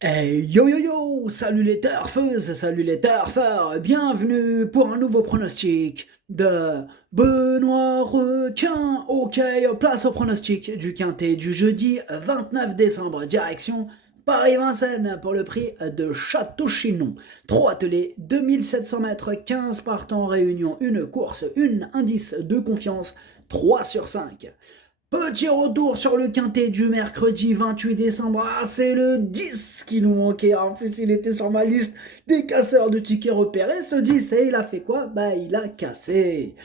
Hey yo yo yo, salut les turfeuses, salut les turfeurs, bienvenue pour un nouveau pronostic de Benoît Requin. Ok, place au pronostic du quintet du jeudi 29 décembre, direction Paris-Vincennes pour le prix de Château-Chinon. 3 attelés, 2700 mètres, 15 partants en réunion, une course, une indice de confiance, 3 sur 5. Petit retour sur le quintet du mercredi 28 décembre. Ah, c'est le 10 qui nous manquait. En plus, il était sur ma liste des casseurs de tickets repérés. Ce 10, et il a fait quoi? Bah, il a cassé.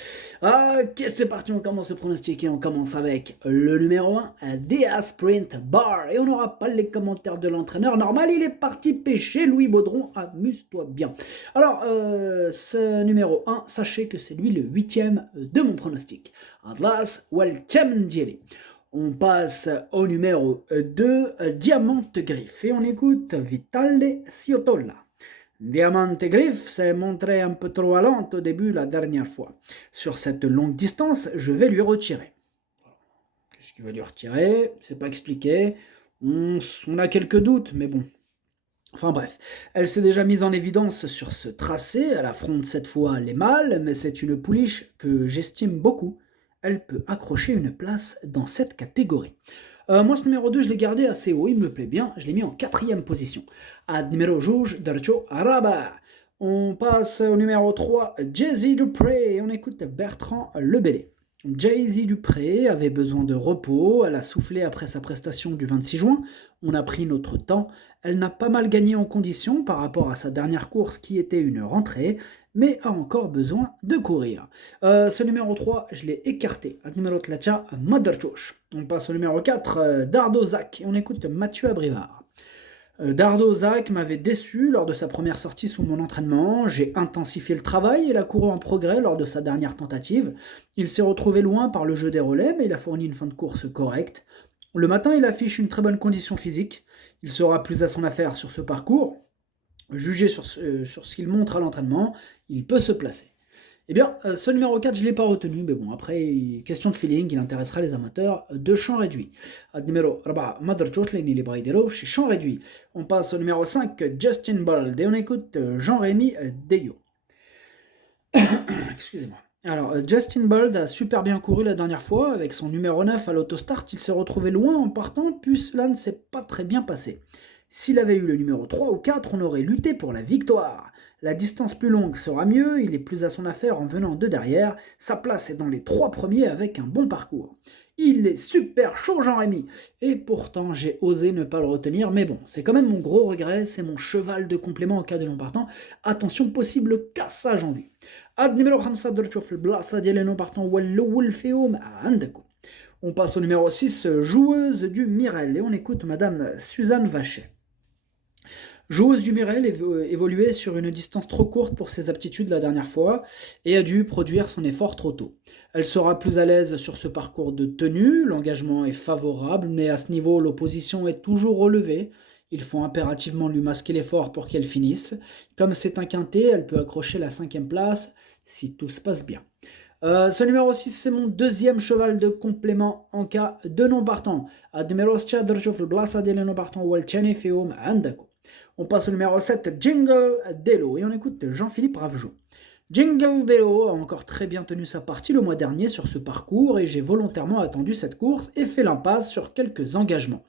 Ah, ok, c'est parti, on commence le pronostic et on commence avec le numéro 1, DA Sprint Bar. Et on n'aura pas les commentaires de l'entraîneur. Normal, il est parti pêcher Louis Baudron. Amuse-toi bien. Alors, ce numéro 1, sachez que c'est lui le 8e de mon pronostic. Atlas Welchem. On passe au numéro 2, Diamante Griffe. Et on écoute Vitale Ciotola. Diamante Griffe s'est montré un peu trop lente au début la dernière fois. Sur cette longue distance, je vais lui retirer. Qu'est-ce qu'il va lui retirer? C'est pas expliqué. On a quelques doutes, mais bon. Enfin bref, elle s'est déjà mise en évidence sur ce tracé, elle affronte cette fois les mâles, mais c'est une pouliche que j'estime beaucoup. Elle peut accrocher une place dans cette catégorie. Moi, ce numéro 2, je l'ai gardé assez haut, il me plaît bien, je l'ai mis en quatrième position. Ad numéro juge, Darcho Araba. On passe au numéro 3, Jay-Z Dupré, et on écoute Bertrand Lebellé. Jay-Z Dupré avait besoin de repos, elle a soufflé après sa prestation du 26 juin, on a pris notre temps, elle n'a pas mal gagné en condition par rapport à sa dernière course qui était une rentrée, mais a encore besoin de courir. Ce numéro 3, je l'ai écarté. Numéro Tlacha, Maderchosh. On passe au numéro 4, Dardo Zach, et on écoute Mathieu Abrivard. Dardo Zach m'avait déçu lors de sa première sortie sous mon entraînement. J'ai intensifié le travail et il a couru en progrès lors de sa dernière tentative. Il s'est retrouvé loin par le jeu des relais, mais il a fourni une fin de course correcte. Le matin, il affiche une très bonne condition physique. Il sera plus à son affaire sur ce parcours. Jugé sur ce qu'il montre à l'entraînement, il peut se placer. Eh bien, ce numéro 4, je ne l'ai pas retenu, mais bon, après, question de feeling, il intéressera les amateurs de champ réduit. Numéro 4, Maderchosh, Lenny Braidero, chez champ réduit. On passe au numéro 5, Justin Bold, et on écoute Jean-Rémy Deyo. Excusez-moi. Alors, Justin Bold a super bien couru la dernière fois, avec son numéro 9 à l'autostart, il s'est retrouvé loin en partant, puis cela ne s'est pas très bien passé. S'il avait eu le numéro 3 ou 4, on aurait lutté pour la victoire. La distance plus longue sera mieux, il est plus à son affaire en venant de derrière, sa place est dans les 3 premiers avec un bon parcours. Il est super chaud Jean-Rémy, et pourtant j'ai osé ne pas le retenir, mais bon, c'est quand même mon gros regret, c'est mon cheval de complément en cas de non partant. Attention, possible cassage en vue. Ad numéro 5 درتشوف البلاصة ديال non partant والأول فيهم عندكم. On passe au numéro 6, joueuse du Mirel, et on écoute Madame Suzanne Vachet. Joueuse du Mirel évoluait sur une distance trop courte pour ses aptitudes la dernière fois et a dû produire son effort trop tôt. Elle sera plus à l'aise sur ce parcours de tenue, l'engagement est favorable, mais à ce niveau l'opposition est toujours relevée. Il faut impérativement lui masquer l'effort pour qu'elle finisse. Comme c'est un quintet, elle peut accrocher la 5e place si tout se passe bien. Ce numéro 6, c'est mon deuxième cheval de complément en cas de non partant. Non partant on passe au numéro 7, Jingle Delo, et on écoute Jean-Philippe Ravgeot. Jingle Delo a encore très bien tenu sa partie le mois dernier sur ce parcours et j'ai volontairement attendu cette course et fait l'impasse sur quelques engagements.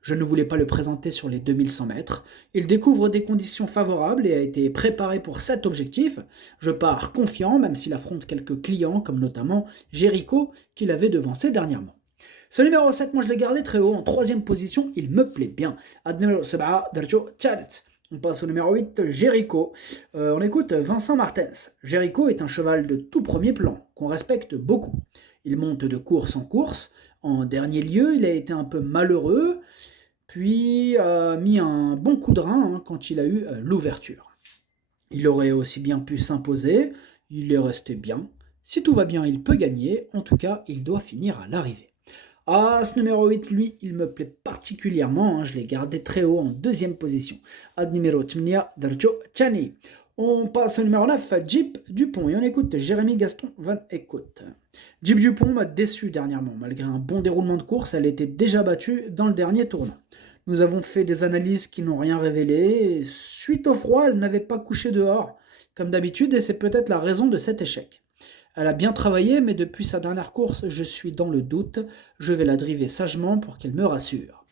Je ne voulais pas le présenter sur les 2100 mètres. Il découvre des conditions favorables et a été préparé pour cet objectif. Je pars confiant, même s'il affronte quelques clients, comme notamment Jericho, qu'il avait devancé dernièrement. Ce numéro 7, moi je l'ai gardé très haut, en troisième position, il me plaît bien. Ad numéro 7, Darjo Chadet. On passe au numéro 8, Jericho. On écoute Vincent Martens. Jericho est un cheval de tout premier plan, qu'on respecte beaucoup. Il monte de course en course. En dernier lieu, il a été un peu malheureux, puis a mis un bon coup de rein quand il a eu l'ouverture. Il aurait aussi bien pu s'imposer, il est resté bien. Si tout va bien, il peut gagner, en tout cas, il doit finir à l'arrivée. Ah, ce numéro 8, lui, il me plaît particulièrement, je l'ai gardé très haut en deuxième position. Ad numéro 8, Darjo Chani. On passe au numéro 9, Jeep Dupont, et on écoute Jérémy Gaston Van Écoute. Jeep Dupont m'a déçu dernièrement, malgré un bon déroulement de course, elle était déjà battue dans le dernier tournant. Nous avons fait des analyses qui n'ont rien révélé. Suite au froid, elle n'avait pas couché dehors, comme d'habitude, et c'est peut-être la raison de cet échec. Elle a bien travaillé, mais depuis sa dernière course, je suis dans le doute. Je vais la driver sagement pour qu'elle me rassure.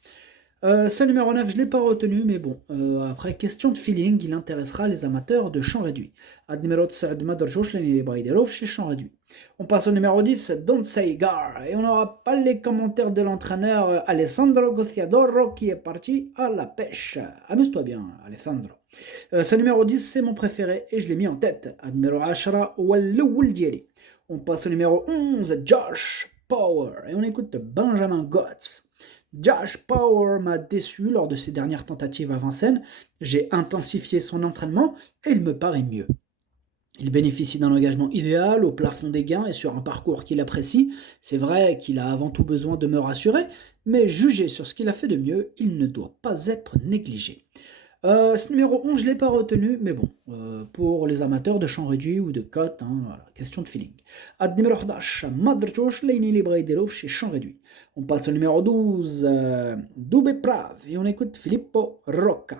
Ce numéro 9, je ne l'ai pas retenu, mais bon, après, question de feeling, il intéressera les amateurs de champ réduit. Ad numéro 7, Madarjouch, les Braiderov chez champ réduit. On passe au numéro 10, Don't Say Gar, et on n'aura pas les commentaires de l'entraîneur Alessandro Gociadoro qui est parti à la pêche. Amuse-toi bien, Alessandro. Ce numéro 10, c'est mon préféré, et je l'ai mis en tête. Ad numéro 10, Walloul Dieri. On passe au numéro 11, Josh Power, et on écoute Benjamin Gotts. Josh Power m'a déçu lors de ses dernières tentatives à Vincennes. J'ai intensifié son entraînement et il me paraît mieux. Il bénéficie d'un engagement idéal au plafond des gains et sur un parcours qu'il apprécie. C'est vrai qu'il a avant tout besoin de me rassurer, mais jugé sur ce qu'il a fait de mieux, il ne doit pas être négligé. Ce numéro 11, je ne l'ai pas retenu, mais bon, pour les amateurs de champ réduit ou de cote, voilà, question de feeling. Ad numéro 11, Madrchoch, Leini Libraiderov chez champ réduit. On passe au numéro 12, Dube Prav, et on écoute Filippo Rocca.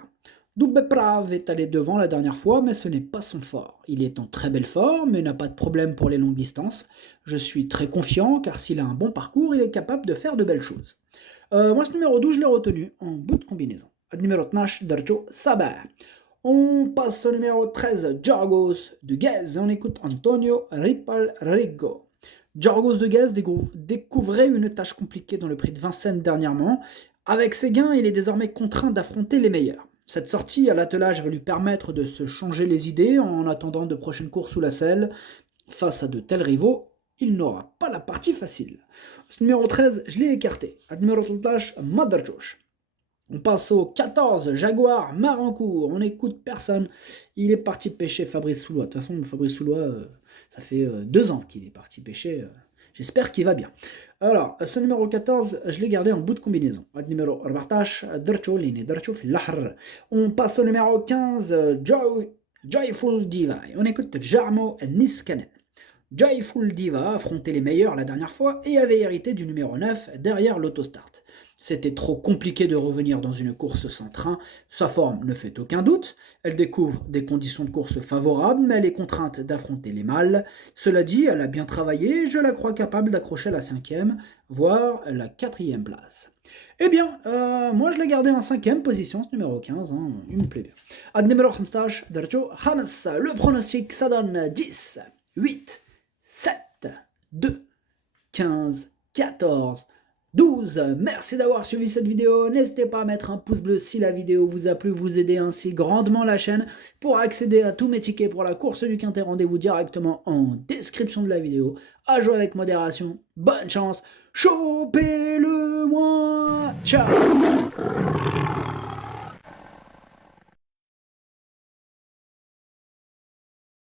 Dube Prav est allé devant la dernière fois, mais ce n'est pas son fort. Il est en très belle forme, mais n'a pas de problème pour les longues distances. Je suis très confiant, car s'il a un bon parcours, il est capable de faire de belles choses. Moi, ce numéro 12, je l'ai retenu en bout de combinaison. Numéro 12, Darjo Sabah. On passe au numéro 13, Jorgos de Guez, et on écoute Antonio Ripalrigo. Jorgos de Guez découvrait une tâche compliquée dans le prix de Vincennes dernièrement. Avec ses gains, il est désormais contraint d'affronter les meilleurs. Cette sortie à l'attelage va lui permettre de se changer les idées en attendant de prochaines courses sous la selle. Face à de tels rivaux, il n'aura pas la partie facile. Ce numéro 13, je l'ai écarté. Numéro 13, Madarjosh. On passe au 14, Jaguar Marancourt. On n'écoute personne. Il est parti pêcher Fabrice Soulois. De toute façon, Fabrice Soulois, ça fait 2 ans qu'il est parti pêcher. J'espère qu'il va bien. Alors, ce numéro 14, je l'ai gardé en bout de combinaison. Numéro 14, Dercholini, Derchof Lahr. On passe au numéro 15, Joyful Diva. Et on écoute Jarmo Niskanen. Joyful Diva a affronté les meilleurs la dernière fois et avait hérité du numéro 9 derrière l'autostart. C'était trop compliqué de revenir dans une course sans train, sa forme ne fait aucun doute, elle découvre des conditions de course favorables, mais elle est contrainte d'affronter les mâles. Cela dit, elle a bien travaillé et je la crois capable d'accrocher la 5e, voire la 4e place. Eh bien, moi je l'ai gardé en 5e position, ce numéro 15, il me plaît bien. Ad numéro 15, Darjo Hamas, le pronostic ça donne 10, 8, 7, 2, 15, 14, 12. Merci d'avoir suivi cette vidéo. N'hésitez pas à mettre un pouce bleu si la vidéo vous a plu. Vous aidez ainsi grandement la chaîne. Pour accéder à tous mes tickets pour la course du Quintet, rendez-vous directement en description de la vidéo. À jouer avec modération. Bonne chance. Chopez-le moi. Ciao.